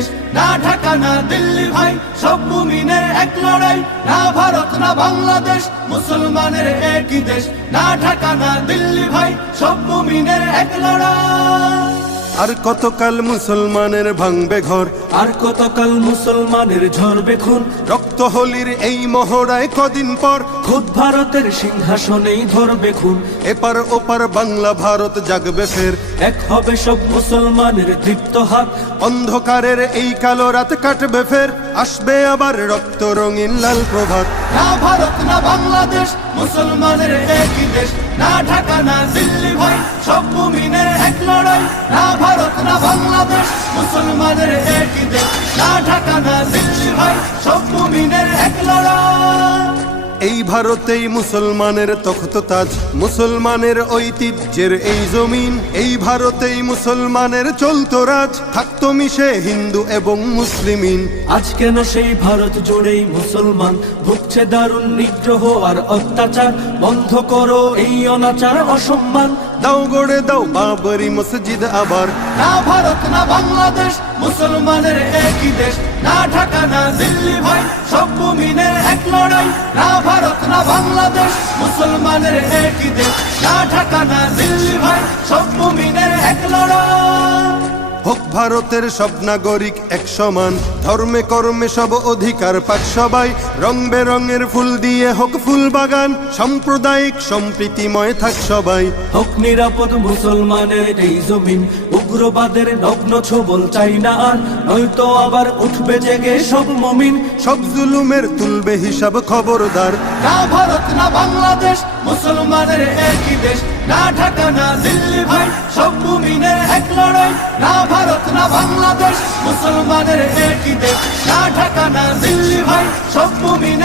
দেশ, না ঢাকা না দিল্লি ভাই, সব মুমিনের এক লড়াই। না ভারত না বাংলাদেশ, মুসলমানের একই দেশ, না ঢাকা না দিল্লি ভাই, সব মুমিনের এক লড়াই। আর কতকাল মুসলমানের ভাঙবে ঘর, আর কতকাল মুসলমানের ঝরবে খুন, রক্ত হোলির এই মহড়ায় কদিন পর খুদ ভারতের সিংহাসনেই ধরবে খুন। এপার ওপার বাংলা ভারত জাগবে ফের, এক হবে সব মুসলমানের দীপ্ত হাত। অন্ধকারের এই কালো রাত কাটবে ফের, আসবে আবার রক্ত রঙিন লাল প্রভাত। না ভারত না বাংলাদেশ, মুসলমানের একই দেশ, না ঢাকা না দিল্লি ভাই, সব মুমিনের এক লড়াই। না ভারত না বাংলাদেশ, মুসলমানের একই দেশ, না ঢাকা না দিল্লি ভাই, সব মুমিনের এক লড়াই। এই ভারতেই মুসলমানের তখ্ত তাজ, মুসলমানের ঐতিহ্যের এই জমিন। এই ভারতেই মুসলমানের চলতো রাজ, থাকতো মিশে হিন্দু এবং মুসলিমিন। আজ কেন সেই ভারত জুড়েই মুসলমান ভুগছে দারুণ নিগ্রহ আর অত্যাচার? বন্ধ করো এই অনাচার অসম্মান, দাও গড়ে দাও বাবরি মসজিদ আবার। না ভারত না বাংলাদেশ, মুসলমানের একই দেশ, না ঢাকা না দিল্লি ভাই, সব মুমিনের এক লড়াই। না ভারত না বাংলাদেশ, মুসলমানের একই দেশ, না ঢাকা না দিল্লি ভাই, সব মুমিনের এক লড়াই। হোক ভারতের সব নাগরিক এক সমান, ধর্মে কর্মে সব অধিকার পাক সবাই। রং বেরঙের ফুল দিয়ে হোক ফুল বাগান, সাম্প্রদায়িক সম্প্রীতিময় থাক সবাই। হোক নিরাপদ মুসলমানের এই জমিন, উগ্রবাদের নগ্ন ছবল চাই না আর, নয়তো আবার উঠবে জেগে সব মুমিন। সব জুলুমের তুলবে হিসাব খবরদার। না ভারত না বাংলাদেশ, মুসলমানের একই দেশ, না ঢাকা না দিল্লি ভাই, সব মুমিনের এক লড়াই। না ভারত না বাংলাদেশ, মুসলমানের একই দেশ, না ঢাকা না দিল্লি ভাই, সব মুমিনের